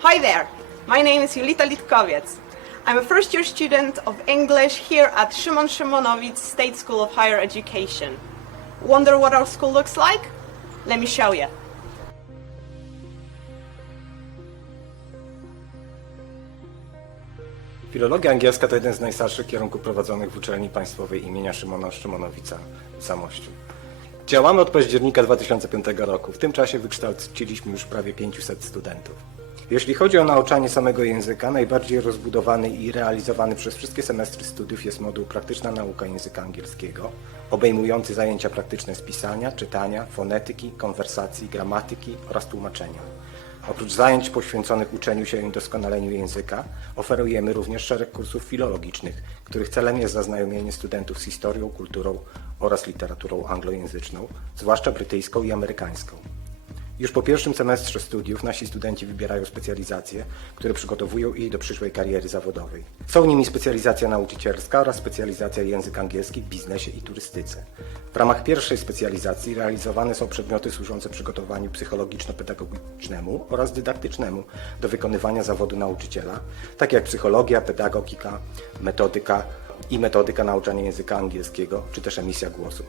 Hi there, my name is Julita Litkowiec. I'm a first year student of English here at Szymon Szymonowic State School of Higher Education. Wonder what our school looks like? Let me show you. Filologia angielska to jeden z najstarszych kierunków prowadzonych w uczelni państwowej imienia Szymona Szymonowica w Zamościu. Działamy od października 2005 roku. W tym czasie wykształciliśmy już prawie 500 studentów. Jeśli chodzi o nauczanie samego języka, najbardziej rozbudowany i realizowany przez wszystkie semestry studiów jest moduł Praktyczna nauka języka angielskiego, obejmujący zajęcia praktyczne z pisania, czytania, fonetyki, konwersacji, gramatyki oraz tłumaczenia. Oprócz zajęć poświęconych uczeniu się i doskonaleniu języka, oferujemy również szereg kursów filologicznych, których celem jest zaznajomienie studentów z historią, kulturą oraz literaturą anglojęzyczną, zwłaszcza brytyjską i amerykańską. Już po pierwszym semestrze studiów nasi studenci wybierają specjalizacje, które przygotowują ich do przyszłej kariery zawodowej. Są nimi specjalizacja nauczycielska oraz specjalizacja język angielski w biznesie i turystyce. W ramach pierwszej specjalizacji realizowane są przedmioty służące przygotowaniu psychologiczno-pedagogicznemu oraz dydaktycznemu do wykonywania zawodu nauczyciela, tak jak psychologia, pedagogika, metodyka i metodyka nauczania języka angielskiego, czy też emisja głosu.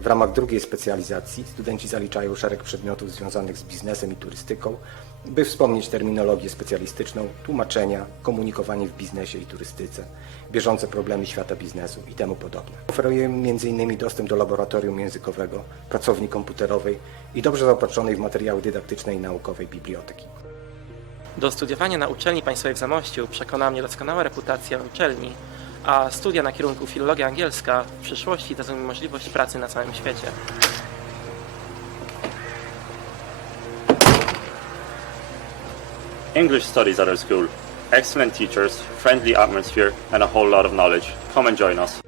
W ramach drugiej specjalizacji studenci zaliczają szereg przedmiotów związanych z biznesem i turystyką, by wspomnieć terminologię specjalistyczną, tłumaczenia, komunikowanie w biznesie i turystyce, bieżące problemy świata biznesu i temu podobne. Oferujemy m.in. dostęp do laboratorium językowego, pracowni komputerowej i dobrze zaopatrzonej w materiały dydaktyczne i naukowej biblioteki. Do studiowania na uczelni państwowej w Zamościu przekona mnie doskonała reputacja uczelni, a studia na kierunku filologia angielska w przyszłości dadzą mi możliwość pracy na całym świecie. English studies at our school. Excellent teachers, friendly atmosphere, and a whole lot of knowledge. Come and join us.